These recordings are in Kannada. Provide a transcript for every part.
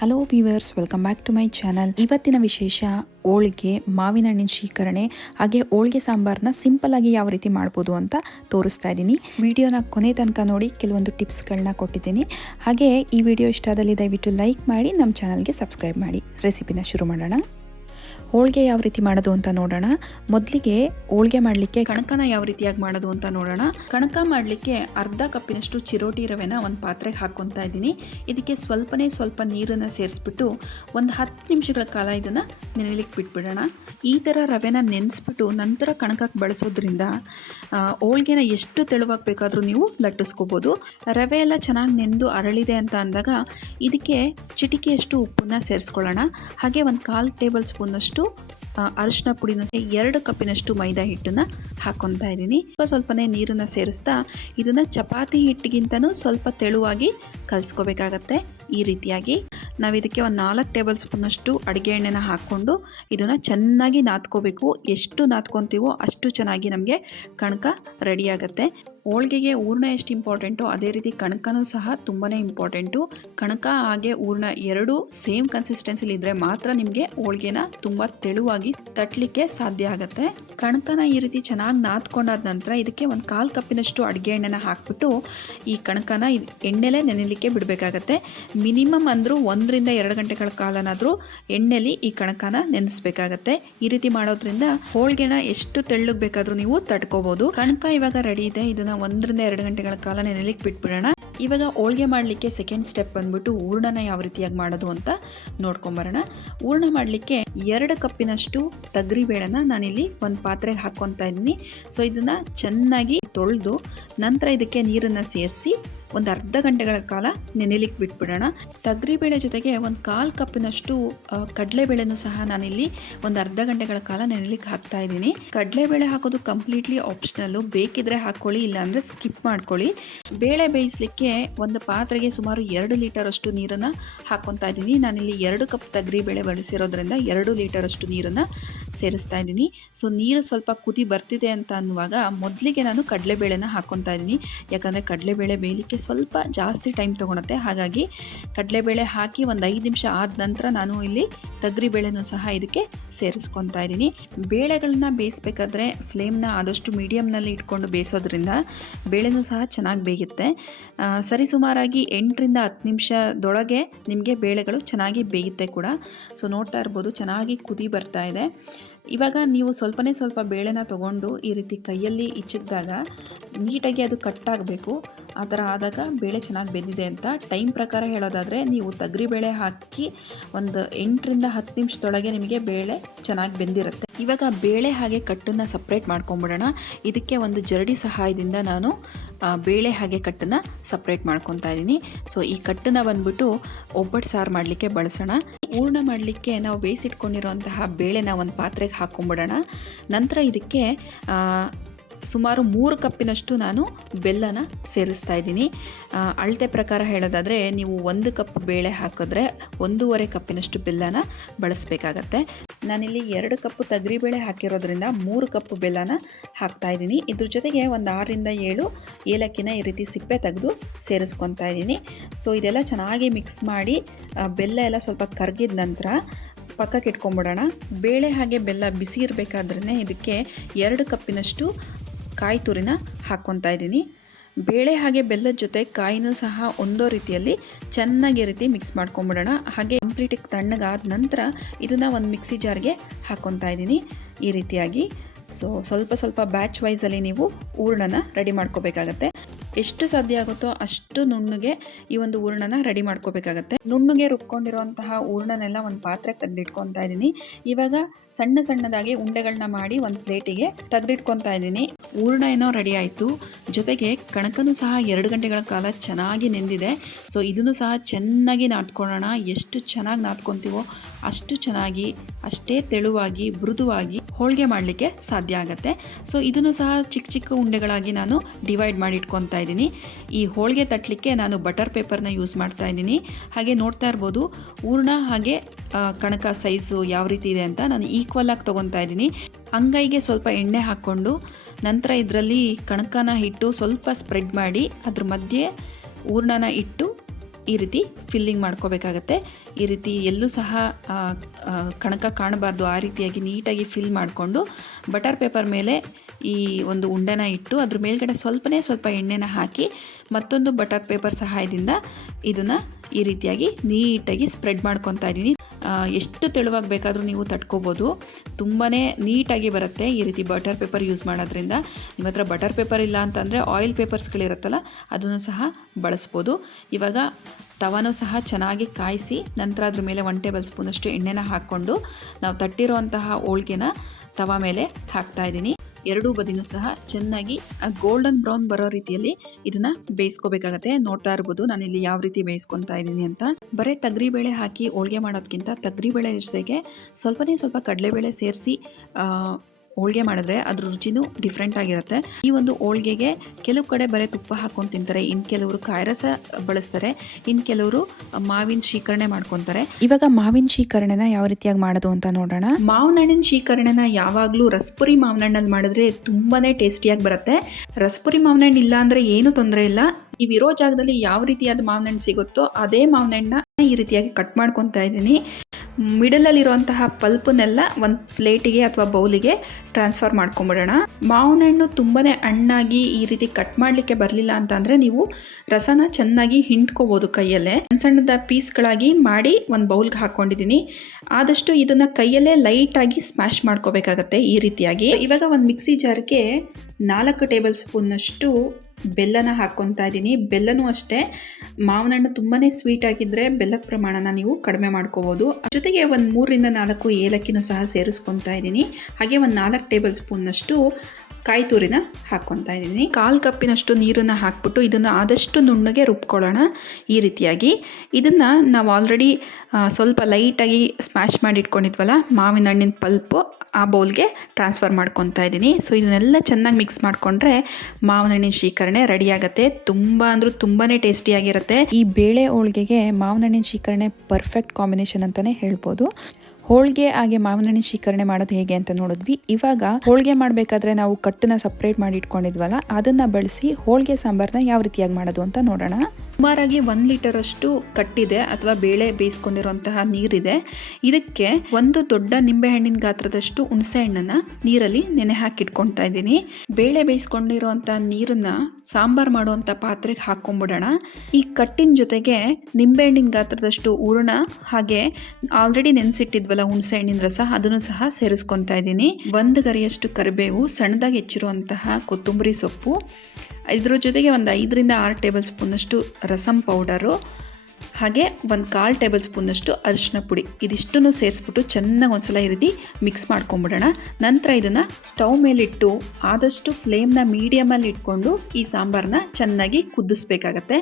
Hello viewers, welcome back to my channel. ಇವತ್ತಿನ ವಿಶೇಷ ಹೋಳಿಗೆ, ಮಾವಿನ ಹಣ್ಣಿನ ಶೀಕರಣೆ ಹಾಗೆ ಹೋಳಿಗೆ ಸಾಂಬಾರನ್ನ ಸಿಂಪಲ್ ಆಗಿ ಯಾವ ರೀತಿ ಮಾಡ್ಬೋದು ಅಂತ ತೋರಿಸ್ತಾ ಇದ್ದೀನಿ. ವಿಡಿಯೋನ ಕೊನೆ ತನಕ ನೋಡಿ, ಕೆಲವೊಂದು ಟಿಪ್ಸ್ಗಳನ್ನ ಕೊಟ್ಟಿದ್ದೀನಿ. ಹಾಗೆ ಈ ವಿಡಿಯೋ ಇಷ್ಟ ಆದಲ್ಲಿ ದಯವಿಟ್ಟು ಲೈಕ್ ಮಾಡಿ, ನಮ್ಮ ಚಾನಲ್ಗೆ ಸಬ್ಸ್ಕ್ರೈಬ್ ಮಾಡಿ. ರೆಸಿಪಿನ ಶುರು ಮಾಡೋಣ. ಹೋಳಿಗೆ ಯಾವ ರೀತಿ ಮಾಡೋದು ಅಂತ ನೋಡೋಣ. ಮೊದಲಿಗೆ ಹೋಳಿಗೆ ಮಾಡಲಿಕ್ಕೆ ಕಣಕನ ಯಾವ ರೀತಿಯಾಗಿ ಮಾಡೋದು ಅಂತ ನೋಡೋಣ. ಕಣಕ ಮಾಡಲಿಕ್ಕೆ ಅರ್ಧ ಕಪ್ಪಿನಷ್ಟು ಚಿರೋಟಿ ರವೆನ ಒಂದು ಪಾತ್ರೆಗೆ ಹಾಕ್ಕೊತಾ ಇದ್ದೀನಿ. ಇದಕ್ಕೆ ಸ್ವಲ್ಪ ನೀರನ್ನು ಸೇರಿಸ್ಬಿಟ್ಟು ಒಂದು 10 ನಿಮಿಷಗಳ ಕಾಲ ಇದನ್ನು ನೆನೆಲಿಕ್ಕೆ ಬಿಟ್ಬಿಡೋಣ. ಈ ಥರ ರವೆನ ನೆನೆಸ್ಬಿಟ್ಟು ನಂತರ ಕಣಕಕ್ಕೆ ಬಳಸೋದ್ರಿಂದ ಹೋಳಿಗೆನ ಎಷ್ಟು ತೆಳುವಾಗಿ ಬೇಕಾದರೂ ನೀವು ಲಟ್ಟಿಸ್ಕೋಬೋದು. ರವೆ ಎಲ್ಲ ಚೆನ್ನಾಗಿ ನೆಂದು ಅರಳಿದೆ ಅಂತ ಅಂದಾಗ ಇದಕ್ಕೆ ಚಿಟಿಕೆಯಷ್ಟು ಉಪ್ಪನ್ನು ಸೇರಿಸ್ಕೊಳ್ಳೋಣ. ಹಾಗೆ ಒಂದು 1/4 ಟೇಬಲ್ ಸ್ಪೂನಷ್ಟು ಅರಿಶಿನ ಪುಡಿನ, 2 ಕಪ್ಪಿನಷ್ಟು ಮೈದಾ ಹಿಟ್ಟನ್ನು ಹಾಕ್ಕೊತಾ ಇದ್ದೀನಿ. ಸ್ವಲ್ಪನೇ ನೀರನ್ನು ಸೇರಿಸ್ತಾ ಇದನ್ನು ಚಪಾತಿ ಹಿಟ್ಟಿಗಿಂತನೂ ಸ್ವಲ್ಪ ತೆಳುವಾಗಿ ಕಲಿಸ್ಕೋಬೇಕಾಗತ್ತೆ. ಈ ರೀತಿಯಾಗಿ ನಾವು ಇದಕ್ಕೆ ಒಂದು 4 ಟೇಬಲ್ ಸ್ಪೂನಷ್ಟು ಅಡುಗೆ ಎಣ್ಣೆನ ಹಾಕ್ಕೊಂಡು ಇದನ್ನು ಚೆನ್ನಾಗಿ ನಾದ್ಕೋಬೇಕು. ಎಷ್ಟು ನಾದ್ಕೊತೀವೋ ಅಷ್ಟು ಚೆನ್ನಾಗಿ ನಮಗೆ ಕಣಕ ರೆಡಿ ಆಗುತ್ತೆ. ಹೋಳಿಗೆಗೆ ಹೂರ್ಣ ಎಷ್ಟು ಇಂಪಾರ್ಟೆಂಟು ಅದೇ ರೀತಿ ಕಣಕನೂ ಸಹ ತುಂಬಾ ಇಂಪಾರ್ಟೆಂಟು. ಕಣಕ ಹಾಗೆ ಹೂರ್ಣ ಎರಡೂ ಸೇಮ್ ಕನ್ಸಿಸ್ಟೆನ್ಸಿಲಿ ಇದ್ದರೆ ಮಾತ್ರ ನಿಮಗೆ ಹೋಳಿಗೆನ ತುಂಬ ತೆಳುವಾಗಿ ತಟ್ಟಲಿಕ್ಕೆ ಸಾಧ್ಯ ಆಗುತ್ತೆ. ಕಣಕನ ಈ ರೀತಿ ಚೆನ್ನಾಗಿ ನಾದ್ಕೊಂಡಾದ ನಂತರ ಇದಕ್ಕೆ ಒಂದು 1/4 ಕಪ್ಪಿನಷ್ಟು ಅಡುಗೆ ಎಣ್ಣೆನ ಹಾಕ್ಬಿಟ್ಟು ಈ ಕಣಕನ ಎಣ್ಣೆಲೇ ನೆನೆಲಿಕ್ಕೆ ಬಿಡಬೇಕಾಗತ್ತೆ. ಮಿನಿಮಮ್ ಅಂದರೂ 1 ರಿಂದ 2 ಗಂಟೆಗಳ ಕಾಲನಾದರೂ ಎಣ್ಣೆಲಿ ಈ ಕಣಕನ ನೆನೆಸ್ಬೇಕಾಗತ್ತೆ. ಈ ರೀತಿ ಮಾಡೋದ್ರಿಂದ ಹೋಳಿಗೆನ ಎಷ್ಟು ತೆಳ್ಳಗೆ ಬೇಕಾದರೂ ನೀವು ತಡ್ಕೋಬಹುದು. ಕಣಕ ಇವಾಗ ರೆಡಿ ಇದೆ. ಇದನ್ನ 1 ರಿಂದ 2 ಗಂಟೆಗಳ ಕಾಲ ನೆನೆಲಿಕ್ಕೆ ಬಿಟ್ಬಿಡೋಣ. ಇವಾಗ ಹೋಳಿಗೆ ಮಾಡಲಿಕ್ಕೆ ಸೆಕೆಂಡ್ ಸ್ಟೆಪ್ ಬಂದ್ಬಿಟ್ಟು ಹೂರ್ಣನ ಯಾವ ರೀತಿಯಾಗಿ ಮಾಡೋದು ಅಂತ ನೋಡ್ಕೊಂಬರೋಣ. ಹೂರ್ಣ ಮಾಡಲಿಕ್ಕೆ 2 ಕಪ್ಪಿನಷ್ಟು ತೊಗರಿಬೇಳೆನ ನಾನಿಲ್ಲಿ ಒಂದು ಪಾತ್ರೆಗೆ ಹಾಕ್ಕೊತಾ ಇದ್ದೀನಿ. ಸೊ ಇದನ್ನು ಚೆನ್ನಾಗಿ ತೊಳೆದು ನಂತರ ಇದಕ್ಕೆ ನೀರನ್ನು ಸೇರಿಸಿ ಒಂದು ಅರ್ಧ ಗಂಟೆಗಳ ಕಾಲ ನೆನೆಲಿಕ್ಕೆ ಬಿಟ್ಬಿಡೋಣ. ತೊಗರಿಬೇಳೆ ಜೊತೆಗೆ ಒಂದು 1/4 ಕಪ್ಪಿನಷ್ಟು ಕಡಲೆಬೇಳೆನೂ ಸಹ ನಾನಿಲ್ಲಿ ಒಂದು ಅರ್ಧ ಗಂಟೆಗಳ ಕಾಲ ನೆನೆಲಿಕ್ಕೆ ಹಾಕ್ತಾ ಇದ್ದೀನಿ. ಕಡಲೆಬೇಳೆ ಹಾಕೋದು ಕಂಪ್ಲೀಟ್ಲಿ ಆಪ್ಷನಲ್ಲು, ಬೇಕಿದ್ರೆ ಹಾಕ್ಕೊಳ್ಳಿ, ಇಲ್ಲಾಂದರೆ ಸ್ಕಿಪ್ ಮಾಡ್ಕೊಳ್ಳಿ. ಬೇಳೆ ಬೇಯಿಸಲಿಕ್ಕೆ ಒಂದು ಪಾತ್ರೆಗೆ ಸುಮಾರು 2 ಲೀಟರಷ್ಟು ನೀರನ್ನು ಹಾಕ್ಕೊತಾ ಇದ್ದೀನಿ. ನಾನಿಲ್ಲಿ 2 ಕಪ್ ತೊಗರಿಬೇಳೆ ಬಳಸಿರೋದ್ರಿಂದ 2 ಲೀಟರಷ್ಟು ನೀರನ್ನು ಸೇರಿಸ್ತಾ ಇದ್ದೀನಿ. ಸೊ ನೀರು ಸ್ವಲ್ಪ ಕುದಿ ಬರ್ತಿದೆ ಅಂತ ಅನ್ನುವಾಗ ಮೊದಲಿಗೆ ನಾನು ಕಡಲೆಬೇಳೆನ ಹಾಕ್ಕೊತಾ ಇದ್ದೀನಿ. ಯಾಕಂದರೆ ಕಡಲೆಬೇಳೆ ಬೇಯಲಿಕ್ಕೆ ಸ್ವಲ್ಪ ಜಾಸ್ತಿ ಟೈಮ್ ತೊಗೊಳುತ್ತೆ. ಹಾಗಾಗಿ ಕಡಲೆಬೇಳೆ ಹಾಕಿ ಒಂದು 5 ನಿಮಿಷ ಆದ ನಂತರ ನಾನು ಇಲ್ಲಿ ತೊಗರಿಬೇಳೆನೂ ಸಹ ಇದಕ್ಕೆ ಸೇರಿಸ್ಕೊತಾ ಇದ್ದೀನಿ. ಬೇಳೆಗಳನ್ನ ಬೇಯಿಸ್ಬೇಕಾದ್ರೆ ಫ್ಲೇಮ್ನ ಆದಷ್ಟು ಮೀಡಿಯಮ್ನಲ್ಲಿ ಇಟ್ಕೊಂಡು ಬೇಯಿಸೋದ್ರಿಂದ ಬೇಳೆನೂ ಸಹ ಚೆನ್ನಾಗಿ ಬೇಯುತ್ತೆ. ಸರಿಸುಮಾರಾಗಿ 8 ರಿಂದ 10 ನಿಮಿಷದೊಳಗೆ ನಿಮಗೆ ಬೇಳೆಗಳು ಚೆನ್ನಾಗಿ ಬೇಯುತ್ತೆ ಕೂಡ. ಸೊ ನೋಡ್ತಾ ಇರ್ಬೋದು, ಚೆನ್ನಾಗಿ ಕುದಿ ಬರ್ತಾ ಇದೆ. ಇವಾಗ ನೀವು ಸ್ವಲ್ಪ ಬೇಳೆನ ತೊಗೊಂಡು ಈ ರೀತಿ ಕೈಯಲ್ಲಿ ಇಚ್ಚಿದಾಗ ನೀಟಾಗಿ ಅದು ಕಟ್ಟಾಗಬೇಕು. ಆ ಥರ ಆದಾಗ ಬೇಳೆ ಚೆನ್ನಾಗಿ ಬೆಂದಿದೆ ಅಂತ. ಟೈಮ್ ಪ್ರಕಾರ ಹೇಳೋದಾದರೆ ನೀವು ತೊಗರಿಬೇಳೆ ಹಾಕಿ ಒಂದು 8 ರಿಂದ 10 ನಿಮಿಷದೊಳಗೆ ನಿಮಗೆ ಬೇಳೆ ಚೆನ್ನಾಗಿ ಬೆಂದಿರುತ್ತೆ. ಇವಾಗ ಬೇಳೆ ಹಾಗೆ ಕಟ್ಟನ್ನು ಸಪ್ರೇಟ್ ಮಾಡ್ಕೊಂಬಿಡೋಣ. ಇದಕ್ಕೆ ಒಂದು ಜರಡಿ ಸಹಾಯದಿಂದ ನಾನು ಬೇಳೆ ಹಾಗೆ ಕಟ್ಟನ್ನು ಸಪ್ರೇಟ್ ಮಾಡ್ಕೊತಾ ಇದ್ದೀನಿ. ಸೊ ಈ ಕಟ್ಟನ್ನು ಬಂದ್ಬಿಟ್ಟು ಒಬ್ಬಟ್ಟು ಸಾರು ಮಾಡಲಿಕ್ಕೆ ಬಳಸೋಣ. ಹೂರ್ಣ ಮಾಡಲಿಕ್ಕೆ ನಾವು ಬೇಯಿಸಿಟ್ಕೊಂಡಿರೋಂತಹ ಬೇಳೆನ ಒಂದು ಪಾತ್ರೆಗೆ ಹಾಕ್ಕೊಂಬಿಡೋಣ. ನಂತರ ಇದಕ್ಕೆ ಸುಮಾರು 3 ಕಪ್ಪಿನಷ್ಟು ನಾನು ಬೆಲ್ಲನ ಸೇರಿಸ್ತಾ ಇದ್ದೀನಿ. ಅಳತೆ ಪ್ರಕಾರ ಹೇಳೋದಾದರೆ ನೀವು 1 ಕಪ್ ಬೇಳೆ ಹಾಕಿದ್ರೆ 1.5 ಕಪ್ಪಿನಷ್ಟು ಬೆಲ್ಲನ ಬಳಸಬೇಕಾಗತ್ತೆ. ನಾನಿಲ್ಲಿ 2 ಕಪ್ ತೊಗರಿಬೇಳೆ ಹಾಕಿರೋದ್ರಿಂದ 3 ಕಪ್ ಬೆಲ್ಲನ ಹಾಕ್ತಾ ಇದ್ದೀನಿ. ಇದ್ರ ಜೊತೆಗೆ ಒಂದು 6 ರಿಂದ 7 ಏಲಕ್ಕಿನ ಈ ರೀತಿ ಸಿಪ್ಪೆ ತೆಗೆದು ಸೇರಿಸ್ಕೊತಾ ಇದ್ದೀನಿ. ಸೊ ಇದೆಲ್ಲ ಚೆನ್ನಾಗಿ ಮಿಕ್ಸ್ ಮಾಡಿ ಬೆಲ್ಲ ಎಲ್ಲ ಸ್ವಲ್ಪ ಕರಗಿದ ನಂತರ ಪಕ್ಕಕ್ಕೆ ಇಟ್ಕೊಂಬಿಡೋಣ. ಬೇಳೆ ಹಾಗೆ ಬೆಲ್ಲ ಬಿಸಿ ಇರಬೇಕಾದ್ರೇ ಇದಕ್ಕೆ 2 ಕಪ್ಪಿನಷ್ಟು ಕಾಯಿ ತುರಿನ ಹಾಕ್ಕೊತಾ ಇದ್ದೀನಿ. ಬೇಳೆ ಹಾಗೆ ಬೆಲ್ಲದ ಜೊತೆ ಕಾಯಿನೂ ಸಹ ಒಂದೋ ರೀತಿಯಲ್ಲಿ ಚೆನ್ನಾಗಿ ರೀತಿ ಮಿಕ್ಸ್ ಮಾಡ್ಕೊಂಬಿಡೋಣ. ಹಾಗೆ ಕಂಪ್ಲೀಟಾಗಿ ತಣ್ಣಗಾದ ನಂತರ ಇದನ್ನು ಒಂದು ಮಿಕ್ಸಿ ಜಾರ್ಗೆ ಹಾಕ್ಕೊತಾ ಇದ್ದೀನಿ ಈ ರೀತಿಯಾಗಿ. ಸೊ ಸ್ವಲ್ಪ ಬ್ಯಾಚ್ ವೈಸಲ್ಲಿ ನೀವು ಹೂರ್ಣನ ರೆಡಿ ಮಾಡ್ಕೋಬೇಕಾಗತ್ತೆ. ಎಷ್ಟು ಸಾಧ್ಯ ಆಗುತ್ತೋ ಅಷ್ಟು ನುಣ್ಣಗೆ ಈ ಒಂದು ಹೂರ್ಣನ ರೆಡಿ ಮಾಡ್ಕೋಬೇಕಾಗತ್ತೆ. ನುಣ್ಣಗೆ ರುಬ್ಕೊಂಡಿರುವಂತಹ ಹೂರ್ಣನೆಲ್ಲ ಒಂದು ಪಾತ್ರೆಗೆ ತೆಗೆದಿಟ್ಕೊತಾ ಇದ್ದೀನಿ. ಇವಾಗ ಸಣ್ಣದಾಗಿ ಉಂಡೆಗಳನ್ನ ಮಾಡಿ ಒಂದು ಪ್ಲೇಟಿಗೆ ತೆಗೆದಿಟ್ಕೊತಾ ಇದ್ದೀನಿ. ಹೂರ್ಣ ಏನೋ ರೆಡಿ ಆಯಿತು, ಜೊತೆಗೆ ಕಣಕನೂ ಸಹ 2 ಗಂಟೆಗಳ ಕಾಲ ಚೆನ್ನಾಗಿ ನೆಂದಿದೆ. ಸೊ ಇದನ್ನು ಸಹ ಚೆನ್ನಾಗಿ ನಾದ್ಕೊಳ್ಳೋಣ. ಎಷ್ಟು ಚೆನ್ನಾಗಿ ನಾದ್ಕೊತೀವೋ ಅಷ್ಟು ಚೆನ್ನಾಗಿ, ಅಷ್ಟೇ ತೆಳುವಾಗಿ, ಮೃದುವಾಗಿ ಹೋಳಿಗೆ ಮಾಡಲಿಕ್ಕೆ ಸಾಧ್ಯ ಆಗುತ್ತೆ. ಸೊ ಇದನ್ನು ಸಹ ಚಿಕ್ಕ ಉಂಡೆಗಳಾಗಿ ನಾನು ಡಿವೈಡ್ ಮಾಡಿ ಇಟ್ಕೊತಾ ಇದ್ದೀನಿ. ಈ ಹೋಳಿಗೆ ತಟ್ಟಲಿಕ್ಕೆ ನಾನು ಬಟರ್ ಪೇಪರ್ನ ಯೂಸ್ ಮಾಡ್ತಾ ಇದ್ದೀನಿ. ಹಾಗೆ ನೋಡ್ತಾ ಇರ್ಬೋದು ಹೂರ್ಣ ಹಾಗೆ ಕಣಕ ಸೈಜು ಯಾವ ರೀತಿ ಇದೆ ಅಂತ ನಾನು ಈಕ್ವಲ್ ಆಗಿ ತೊಗೊತಾ ಇದ್ದೀನಿ. ಅಂಗೈಗೆ ಸ್ವಲ್ಪ ಎಣ್ಣೆ ಹಾಕ್ಕೊಂಡು ನಂತರ ಇದರಲ್ಲಿ ಕಣಕನ ಇಟ್ಟು ಸ್ವಲ್ಪ ಸ್ಪ್ರೆಡ್ ಮಾಡಿ ಅದ್ರ ಮಧ್ಯೆ ಹೂರ್ಣನ ಇಟ್ಟು ಈ ರೀತಿ ಫಿಲ್ಲಿಂಗ್ ಮಾಡ್ಕೋಬೇಕಾಗತ್ತೆ. ಈ ರೀತಿ ಎಲ್ಲೂ ಸಹ ಕಣಕ ಕಾಣಬಾರ್ದು, ಆ ರೀತಿಯಾಗಿ ನೀಟಾಗಿ ಫಿಲ್ ಮಾಡಿಕೊಂಡು ಬಟರ್ ಪೇಪರ್ ಮೇಲೆ ಈ ಒಂದು ಉಂಡೆನ ಇಟ್ಟು ಅದ್ರ ಮೇಲ್ಗಡೆ ಸ್ವಲ್ಪ ಎಣ್ಣೆನ ಹಾಕಿ ಮತ್ತೊಂದು ಬಟರ್ ಪೇಪರ್ ಸಹಾಯದಿಂದ ಇದನ್ನು ಈ ರೀತಿಯಾಗಿ ನೀಟಾಗಿ ಸ್ಪ್ರೆಡ್ ಮಾಡ್ಕೊತಾ ಇದ್ದೀನಿ. ಎಷ್ಟು ತೆಳುವಾಗಿ ಬೇಕಾದರೂ ನೀವು ತಟ್ಕೋಬೋದು, ತುಂಬಾ ನೀಟಾಗಿ ಬರುತ್ತೆ ಈ ರೀತಿ ಬಟರ್ ಪೇಪರ್ ಯೂಸ್ ಮಾಡೋದ್ರಿಂದ. ನಿಮ್ಮ ಹತ್ರ ಬಟರ್ ಪೇಪರ್ ಇಲ್ಲ ಅಂತಂದರೆ ಆಯಿಲ್ ಪೇಪರ್ಸ್ಗಳಿರುತ್ತಲ್ಲ ಅದನ್ನು ಸಹ ಬಳಸ್ಬೋದು. ಇವಾಗ ತವಾನೂ ಸಹ ಚೆನ್ನಾಗಿ ಕಾಯಿಸಿ ನಂತರ ಅದ್ರ ಮೇಲೆ 1 ಟೇಬಲ್ ಸ್ಪೂನಷ್ಟು ಎಣ್ಣೆನ ಹಾಕ್ಕೊಂಡು ನಾವು ತಟ್ಟಿರೋಂತಹ ಹೋಳಿಗೆನ ತವಾ ಮೇಲೆ ಹಾಕ್ತಾಯಿದ್ದೀನಿ. ಎರಡೂ ಬದಿನೂ ಸಹ ಚೆನ್ನಾಗಿ ಗೋಲ್ಡನ್ ಬ್ರೌನ್ ಬರೋ ರೀತಿಯಲ್ಲಿ ಇದನ್ನು ಬೇಯಿಸ್ಕೋಬೇಕಾಗತ್ತೆ. ನೋಡ್ತಾ ಇರ್ಬೋದು ನಾನಿಲ್ಲಿ ಯಾವ ರೀತಿ ಬೇಯಿಸ್ಕೊತಾ ಇದ್ದೀನಿ ಅಂತ. ಬರೀ ತೊಗರಿಬೇಳೆ ಹಾಕಿ ಹೋಳಿಗೆ ಮಾಡೋದಕ್ಕಿಂತ ತೊಗರಿಬೇಳೆ ಜೊತೆಗೆ ಸ್ವಲ್ಪ ಕಡಲೆಬೇಳೆ ಸೇರಿಸಿ ಹೋಳಿಗೆ ಮಾಡಿದ್ರೆ ಅದ್ರ ರುಚಿನೂ ಡಿಫ್ರೆಂಟ್ ಆಗಿರುತ್ತೆ. ಈ ಒಂದು ಹೋಳಿಗೆಗೆ ಕೆಲವು ಕಡೆ ಬರೀ ತುಪ್ಪ ಹಾಕ್ಕೊಂಡು ತಿಂತಾರೆ, ಇನ್ನು ಕೆಲವರು ಕಾಯಿರಸ ಬಳಸ್ತಾರೆ, ಇನ್ನು ಕೆಲವರು ಮಾವಿನ ಶೀಕರಣೆ ಮಾಡ್ಕೊತಾರೆ. ಇವಾಗ ಮಾವಿನ ಶೀಕರಣೆನ ಯಾವ ರೀತಿಯಾಗಿ ಮಾಡೋದು ಅಂತ ನೋಡೋಣ. ಮಾವಿನ ಹಣ್ಣಿನ ಶೀಕರಣೆನ ಯಾವಾಗಲೂ ರಸಪುರಿ ಮಾವಿನ ಹಣ್ಣಲ್ಲಿ ಮಾಡಿದ್ರೆ ತುಂಬಾ ಟೇಸ್ಟಿಯಾಗಿ ಬರುತ್ತೆ. ರಸಪುರಿ ಮಾವಿನ ಹಣ್ಣು ಇಲ್ಲ ಅಂದರೆ ಏನೂ ತೊಂದರೆ ಇಲ್ಲ. ನೀವಿರೋ ಜಾಗದಲ್ಲಿ ಯಾವ ರೀತಿಯಾದ ಮಾವಿನ ಹಣ್ಣು ಸಿಗುತ್ತೋ ಅದೇ ಮಾವಿನ ಹಣ್ಣನ್ನ ಈ ರೀತಿಯಾಗಿ ಕಟ್ ಮಾಡ್ಕೊತಾ ಇದ್ದೀನಿ. ಮಿಡಲಲ್ಲಿರುವಂತಹ ಪಲ್ಪನ್ನೆಲ್ಲ ಒಂದು ಪ್ಲೇಟಿಗೆ ಅಥವಾ ಬೌಲಿಗೆ ಟ್ರಾನ್ಸ್ಫರ್ ಮಾಡ್ಕೊಂಬಿಡೋಣ. ಮಾವಿನ ಹಣ್ಣು ತುಂಬಾ ಹಣ್ಣಾಗಿ ಈ ರೀತಿ ಕಟ್ ಮಾಡಲಿಕ್ಕೆ ಬರಲಿಲ್ಲ ಅಂತಂದರೆ ನೀವು ರಸನ ಚೆನ್ನಾಗಿ ಹಿಂಡ್ಕೋಬೋದು ಕೈಯಲ್ಲೇ. ಸಣ್ಣದ ಪೀಸ್ಗಳಾಗಿ ಮಾಡಿ ಒಂದು ಬೌಲ್ಗೆ ಹಾಕ್ಕೊಂಡಿದ್ದೀನಿ. ಆದಷ್ಟು ಇದನ್ನು ಕೈಯಲ್ಲೇ ಲೈಟಾಗಿ ಸ್ಮ್ಯಾಶ್ ಮಾಡ್ಕೋಬೇಕಾಗತ್ತೆ ಈ ರೀತಿಯಾಗಿ. ಇವಾಗ ಒಂದು ಮಿಕ್ಸಿ ಜಾರ್ಗೆ 4 ಟೇಬಲ್ ಸ್ಪೂನ್ನಷ್ಟು ಬೆಲ್ಲನ ಹಾಕ್ಕೊತಾ ಇದ್ದೀನಿ. ಬೆಲ್ಲನೂ ಅಷ್ಟೇ, ಮಾವಿನ ಹಣ್ಣು ತುಂಬಾ ಸ್ವೀಟ್ ಆಗಿದ್ದರೆ ಬೆಲ್ಲದ ಪ್ರಮಾಣನ ನೀವು ಕಡಿಮೆ ಮಾಡ್ಕೋಬೋದು. ಜೊತೆಗೆ ಒಂದು 3 ರಿಂದ 4 ಏಲಕ್ಕಿನೂ ಸಹ ಸೇರಿಸ್ಕೊತಾ ಇದ್ದೀನಿ. ಹಾಗೆ ಒಂದು 4 ಟೇಬಲ್ ಸ್ಪೂನ್ನಷ್ಟು ಕಾಯಿ ತುರಿನ ಹಾಕ್ಕೊತಾ ಇದ್ದೀನಿ. 1/4 ಕಪ್ಪಿನಷ್ಟು ನೀರನ್ನು ಹಾಕ್ಬಿಟ್ಟು ಇದನ್ನು ಆದಷ್ಟು ನುಣ್ಣಗೆ ರುಬ್ಕೊಳ್ಳೋಣ. ಈ ರೀತಿಯಾಗಿ ಇದನ್ನು ನಾವು ಆಲ್ರೆಡಿ ಸ್ವಲ್ಪ ಲೈಟಾಗಿ ಸ್ಮ್ಯಾಶ್ ಮಾಡಿ ಇಟ್ಕೊಂಡಿದ್ವಲ್ಲ ಮಾವಿನ ಹಣ್ಣಿನ ಪಲ್ಪು, ಆ ಬೌಲ್ಗೆ ಟ್ರಾನ್ಸ್ಫರ್ ಮಾಡ್ಕೊತಾ ಇದ್ದೀನಿ. ಸೊ ಇದನ್ನೆಲ್ಲ ಚೆನ್ನಾಗಿ ಮಿಕ್ಸ್ ಮಾಡಿಕೊಂಡ್ರೆ ಮಾವಿನ ಹಣ್ಣಿನ ಶೀಕರಣೆ ರೆಡಿ ಆಗುತ್ತೆ. ತುಂಬಾ ಟೇಸ್ಟಿಯಾಗಿರುತ್ತೆ. ಈ ಬೇಳೆ ಹೋಳಿಗೆಗೆ ಮಾವಿನ ಹಣ್ಣಿನ ಶೀಕರಣೆ ಪರ್ಫೆಕ್ಟ್ ಕಾಂಬಿನೇಷನ್ ಅಂತಲೇ ಹೇಳ್ಬೋದು. ಹೋಳಿಗೆ ಹಾಗೆ ಮಾವಿನ ಹಣ್ಣಿನ ಶೀಕರಣೆ ಮಾಡೋದು ಹೇಗೆ ಅಂತ ನೋಡಿದ್ವಿ. ಇವಾಗ ಹೋಳಿಗೆ ಮಾಡಬೇಕಾದ್ರೆ ನಾವು ಕಟ್ಟನ್ನ ಸಪ್ರೇಟ್ ಮಾಡಿ ಇಟ್ಕೊಂಡಿದ್ವಲ್ಲ ಅದನ್ನು ಬಳಸಿ ಹೋಳಿಗೆ ಸಾಂಬಾರನ್ನ ಯಾವ ರೀತಿಯಾಗಿ ಮಾಡೋದು ಅಂತ ನೋಡೋಣ. ಸುಮಾರಾಗಿ 1 ಲೀಟರಷ್ಟು ಕಟ್ಟಿದೆ ಅಥವಾ ಬೇಳೆ ಬೇಯಿಸ್ಕೊಂಡಿರುವಂತಹ ನೀರಿದೆ. ಇದಕ್ಕೆ ಒಂದು ದೊಡ್ಡ ನಿಂಬೆಹಣ್ಣಿನ ಗಾತ್ರದಷ್ಟು ಹುಣಸೆ ಹಣ್ಣನ್ನು ನೀರಲ್ಲಿ ನೆನೆ ಹಾಕಿಟ್ಕೊತಾ ಇದ್ದೀನಿ. ಬೇಳೆ ಬೇಯಿಸ್ಕೊಂಡಿರುವಂತಹ ನೀರನ್ನ ಸಾಂಬಾರು ಮಾಡುವಂಥ ಪಾತ್ರೆಗೆ ಹಾಕ್ಕೊಂಬಿಡೋಣ. ಈ ಕಟ್ಟಿನ ಜೊತೆಗೆ ನಿಂಬೆಹಣ್ಣಿನ ಗಾತ್ರದಷ್ಟು ಹೂರಣ ಹಾಗೆ ಆಲ್ರೆಡಿ ನೆನೆಸಿಟ್ಟಿದ್ವಲ್ಲ ಹುಣಸೆ ಹಣ್ಣಿನ ರಸ ಅದನ್ನು ಸಹ ಸೇರಿಸ್ಕೊತಾ ಇದ್ದೀನಿ. 1 ಗರಿಯಷ್ಟು ಕರಿಬೇವು, ಸಣ್ಣದಾಗಿ ಹೆಚ್ಚಿರುವಂತಹ ಕೊತ್ತಂಬರಿ ಸೊಪ್ಪು, ಇದ್ರ ಜೊತೆಗೆ ಒಂದು 5 ರಿಂದ 6 ಟೇಬಲ್ ಸ್ಪೂನಷ್ಟು ರಸಮ್ ಪೌಡರು, ಹಾಗೆ ಒಂದು 1/4 ಟೇಬಲ್ ಸ್ಪೂನಷ್ಟು ಅರಿಶಿನ ಪುಡಿ. ಇದಿಷ್ಟನ್ನು ಸೇರಿಸ್ಬಿಟ್ಟು ಚೆನ್ನಾಗಿ ಒಂದ್ಸಲ ಈ ರೀತಿ ಮಿಕ್ಸ್ ಮಾಡ್ಕೊಂಬಿಡೋಣ. ನಂತರ ಇದನ್ನು ಸ್ಟವ್ ಮೇಲಿಟ್ಟು ಆದಷ್ಟು ಫ್ಲೇಮ್ನ ಮೀಡಿಯಮಲ್ಲಿ ಇಟ್ಕೊಂಡು ಈ ಸಾಂಬಾರನ್ನ ಚೆನ್ನಾಗಿ ಕುದಿಸ್ಬೇಕಾಗತ್ತೆ.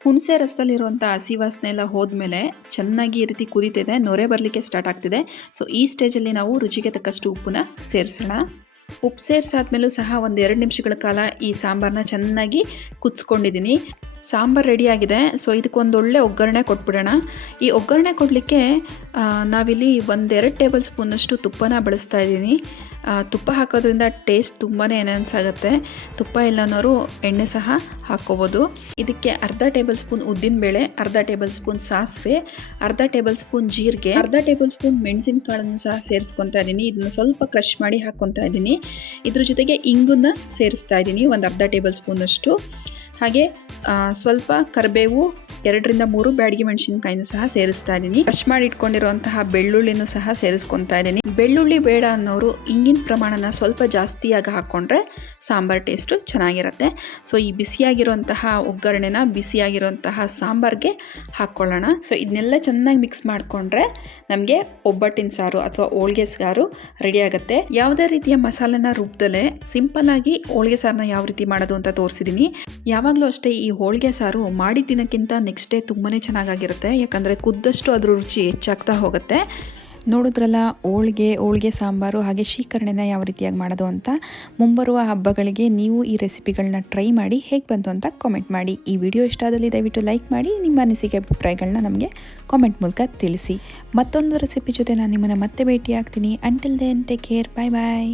ಹುಣಸೆ ರಸದಲ್ಲಿರುವಂಥ ಹಸಿ ವಾಸನೆ ಎಲ್ಲ ಹೋದ್ಮೇಲೆ ಚೆನ್ನಾಗಿ ಈ ರೀತಿ ಕುದೀತಿದೆ, ನೊರೆ ಬರಲಿಕ್ಕೆ ಸ್ಟಾರ್ಟ್ ಆಗ್ತಿದೆ. ಸೊ ಈ ಸ್ಟೇಜಲ್ಲಿ ನಾವು ರುಚಿಗೆ ತಕ್ಕಷ್ಟು ಉಪ್ಪನ್ನ ಸೇರಿಸೋಣ. ಉಪ್ಪು ಸೇರಿಸಾದ್ಮೇಲೂ ಸಹ ಒಂದು 2 ನಿಮಿಷಗಳ ಕಾಲ ಈ ಸಾಂಬಾರನ್ನ ಚೆನ್ನಾಗಿ ಕುದಿಸ್ಕೊಂಡಿದ್ದೀನಿ. ಸಾಂಬಾರು ರೆಡಿಯಾಗಿದೆ. ಸೊ ಇದಕ್ಕೊಂದು ಒಳ್ಳೆ ಒಗ್ಗರಣೆ ಕೊಟ್ಬಿಡೋಣ. ಈ ಒಗ್ಗರಣೆ ಕೊಡಲಿಕ್ಕೆ ನಾವಿಲ್ಲಿ 1-2 ಟೇಬಲ್ ಸ್ಪೂನಷ್ಟು ತುಪ್ಪನ ಬಳಸ್ತಾ ಇದ್ದೀನಿ. ತುಪ್ಪ ಹಾಕೋದ್ರಿಂದ ಟೇಸ್ಟ್ ತುಂಬಾ ಎನ್ಹಾನ್ಸ್ ಆಗುತ್ತೆ. ತುಪ್ಪ ಇಲ್ಲನೋರು ಎಣ್ಣೆ ಸಹ ಹಾಕ್ಕೋಬೋದು. ಇದಕ್ಕೆ 1/2 ಟೇಬಲ್ ಸ್ಪೂನ್ ಉದ್ದಿನಬೇಳೆ, 1/2 ಟೇಬಲ್ ಸ್ಪೂನ್ ಸಾಸಿವೆ, 1/2 ಟೇಬಲ್ ಸ್ಪೂನ್ ಜೀರಿಗೆ, 1/2 ಟೇಬಲ್ ಸ್ಪೂನ್ ಮೆಣಸಿನಕಾಳನ್ನು ಸಹ ಸೇರಿಸ್ಕೊತಾ ಇದ್ದೀನಿ. ಇದನ್ನು ಸ್ವಲ್ಪ ಕ್ರಷ್ ಮಾಡಿ ಹಾಕ್ಕೊತಾ ಇದ್ದೀನಿ. ಇದ್ರ ಜೊತೆಗೆ ಇಂಗನ್ನು ಸೇರಿಸ್ತಾ ಇದ್ದೀನಿ, ಒಂದು 1/2 ಟೇಬಲ್ ಸ್ಪೂನಷ್ಟು. ಹಾಗೆ ಸ್ವಲ್ಪ ಕರಿಬೇವು, 2 ರಿಂದ 3 ಬ್ಯಾಡಗಿ ಮೆಣಸಿನಕಾಯಿನೂ ಸಹ ಸೇರಿಸ್ತಾ ಇದ್ದೀನಿ. ಕ್ರಷ್ ಮಾಡಿ ಇಟ್ಕೊಂಡಿರುವಂತಹ ಬೆಳ್ಳುಳ್ಳಿನೂ ಸಹ ಸೇರಿಸ್ಕೊತಾ ಇದ್ದೀನಿ. ಬೆಳ್ಳುಳ್ಳಿ ಬೇಡ ಅನ್ನೋರು ಇಂಗಿನ ಪ್ರಮಾಣನ ಸ್ವಲ್ಪ ಜಾಸ್ತಿಯಾಗಿ ಹಾಕ್ಕೊಂಡ್ರೆ ಸಾಂಬಾರ್ ಟೇಸ್ಟು ಚೆನ್ನಾಗಿರುತ್ತೆ. ಸೊ ಈ ಬಿಸಿಯಾಗಿರುವಂತಹ ಒಗ್ಗರಣೆನ ಬಿಸಿಯಾಗಿರುವಂತಹ ಸಾಂಬಾರ್ಗೆ ಹಾಕ್ಕೊಳ್ಳೋಣ. ಸೊ ಇದನ್ನೆಲ್ಲ ಚೆನ್ನಾಗಿ ಮಿಕ್ಸ್ ಮಾಡಿಕೊಂಡ್ರೆ ನಮಗೆ ಒಬ್ಬಟ್ಟಿನ ಸಾರು ಅಥವಾ ಹೋಳಿಗೆ ಸಾರು ರೆಡಿ ಆಗುತ್ತೆ. ಯಾವುದೇ ರೀತಿಯ ಮಸಾಲೆನ ರುಬ್ದಲೇ ಸಿಂಪಲ್ಲಾಗಿ ಹೋಳಿಗೆ ಸಾರನ್ನ ಯಾವ ರೀತಿ ಮಾಡೋದು ಅಂತ ತೋರಿಸಿದ್ದೀನಿ. ಯಾವಾಗಲೂ ಅಷ್ಟೇ ಈ ಹೋಳಿಗೆ ಸಾರು ಮಾಡಿದ ದಿನಕ್ಕಿಂತ ನೆಕ್ಸ್ಟ್ ಡೇ ತುಂಬಾ ಚೆನ್ನಾಗಿರುತ್ತೆ. ಯಾಕಂದರೆ ಕುದ್ದಷ್ಟು ಅದ್ರ ರುಚಿ ಹೆಚ್ಚಾಗ್ತಾ ಹೋಗುತ್ತೆ. ನೋಡಿದ್ರಲ್ಲ ಹೋಳಿಗೆ ಸಾಂಬಾರು ಹಾಗೆ ಶೀಕರಣೆನ ಯಾವ ರೀತಿಯಾಗಿ ಮಾಡೋದು ಅಂತ. ಮುಂಬರುವ ಹಬ್ಬಗಳಿಗೆ ನೀವು ಈ ರೆಸಿಪಿಗಳನ್ನ ಟ್ರೈ ಮಾಡಿ ಹೇಗೆ ಬಂತು ಅಂತ ಕಾಮೆಂಟ್ ಮಾಡಿ. ಈ ವಿಡಿಯೋ ಇಷ್ಟ ಆದಲ್ಲಿ ದಯವಿಟ್ಟು ಲೈಕ್ ಮಾಡಿ, ನಿಮ್ಮ ಅನಿಸಿಕೆ ಅಭಿಪ್ರಾಯಗಳನ್ನ ನಮಗೆ ಕಾಮೆಂಟ್ ಮೂಲಕ ತಿಳಿಸಿ. ಮತ್ತೊಂದು ರೆಸಿಪಿ ಜೊತೆ ನಾನು ನಿಮ್ಮನ್ನು ಮತ್ತೆ ಭೇಟಿ ಆಗ್ತೀನಿ. ಅಂಟಿಲ್ ದೆನ್ ಟೇಕ್ ಕೇರ್, ಬಾಯ್ ಬಾಯ್.